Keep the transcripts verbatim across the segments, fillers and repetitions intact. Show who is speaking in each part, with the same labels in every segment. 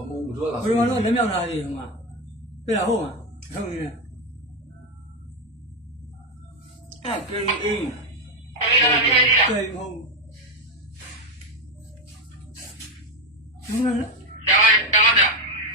Speaker 1: 我说了。
Speaker 2: 不是我说人苗哪里嘛？对了后嘛，后面。哎，跟嗯，对后。怎么了？
Speaker 3: 两万两万的。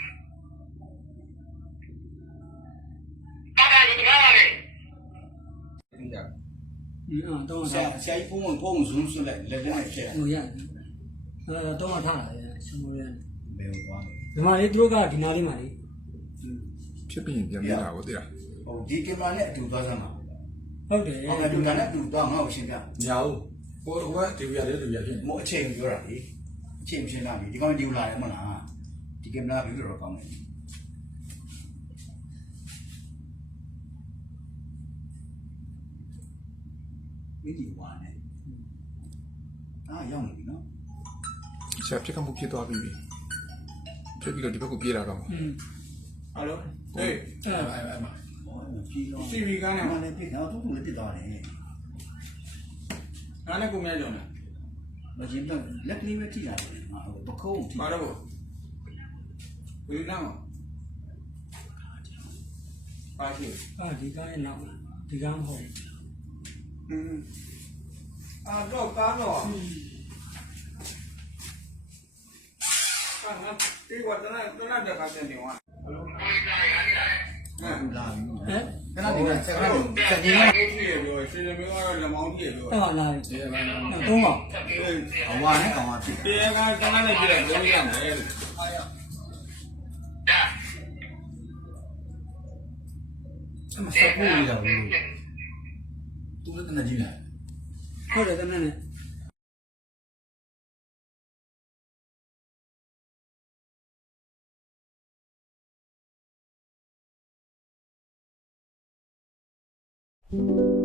Speaker 3: 八百你看了没？
Speaker 2: 嗯啊，等我
Speaker 4: 下下一步我跑我送出来，来两天。
Speaker 2: 我也，呃，等我查了，什么人？
Speaker 4: 没有关。
Speaker 2: 你妈的，多个去哪里买的？
Speaker 5: ဖြစ်ပြီးပြန်ပြန်လာကိုသိလား
Speaker 4: ဟိုဒီကင်မရာနဲ့အတူသွားစမ်းပါ
Speaker 2: ဟုတ်တယ်
Speaker 4: ။ဟုတ်ကဲ့ဒီကနဲ့အတူသွားငါ့ကိုရှင်းပြ
Speaker 1: မရဘူးဟိုကဒီပြရတယ်ဒီပြဖြစ်
Speaker 4: ။မို့အချိန်ပြောတာလေ။အချိန်ရှင်းလာပြီဒီကောင်ဒီလာတယ်မလား။ဒီကင်မရာပြီးတော့ကောင်းတယ်။မင်းဒီဝါနဲ့။အာရောက်နေပြီနော်
Speaker 5: ချက်ဖြစ်ကမှုဖြစ်သွားပြီဖြစ်ပြီးတော့ဒီဘက်ကိုပြေးလာတော့
Speaker 2: 嗯，
Speaker 1: ဟယ်လိုဟေးအဲ့အဲ့မှာ
Speaker 4: ။ဟောကြည့်တော့
Speaker 1: စီဗီကနဲ့
Speaker 4: မလည်းပြစ်တော့တူတူလေးပြစ်သွားတယ်
Speaker 1: ငါနဲ့ကိုမြတ်ကြောင့်လား
Speaker 4: ။မကျင်းတော့လက်ကလေးပဲထိလာတယ်။ငါဟိုပခုံးထိ
Speaker 1: ဘာတော့ဘယ်နာမပါရှိ
Speaker 2: 啊，ဒီကားရဲ့နောက်ဒီကားမဟုတ်
Speaker 1: อืมအာတော့ကားတော့အာငါဒီဝတ်တနာတနာတဲ့ခါတဲ့နေဝါဟယ်လို
Speaker 4: ။ဟလာပြီ
Speaker 2: ဟမ်
Speaker 4: ။ခဏဒီကစက်ကနေစက်ကြီးက
Speaker 1: အေးကြီးရပြောစီရမင်းကတော့လက်မောင်းကြီးရပြော
Speaker 2: တော့လာပြီ
Speaker 1: ဒီကနေ့
Speaker 2: သုံးပါ
Speaker 4: အဝါနဲ့ကောင်ကဖြစ်
Speaker 1: ဒီကတနာနဲ့ကြည့်တယ်ဘယ်လိုရမလဲ
Speaker 4: အမဆက်ဖို့ရဘူးသူလည်းတနကြီးလား
Speaker 2: ဟုတ်တယ်တနေ့နဲ့
Speaker 6: Thank you.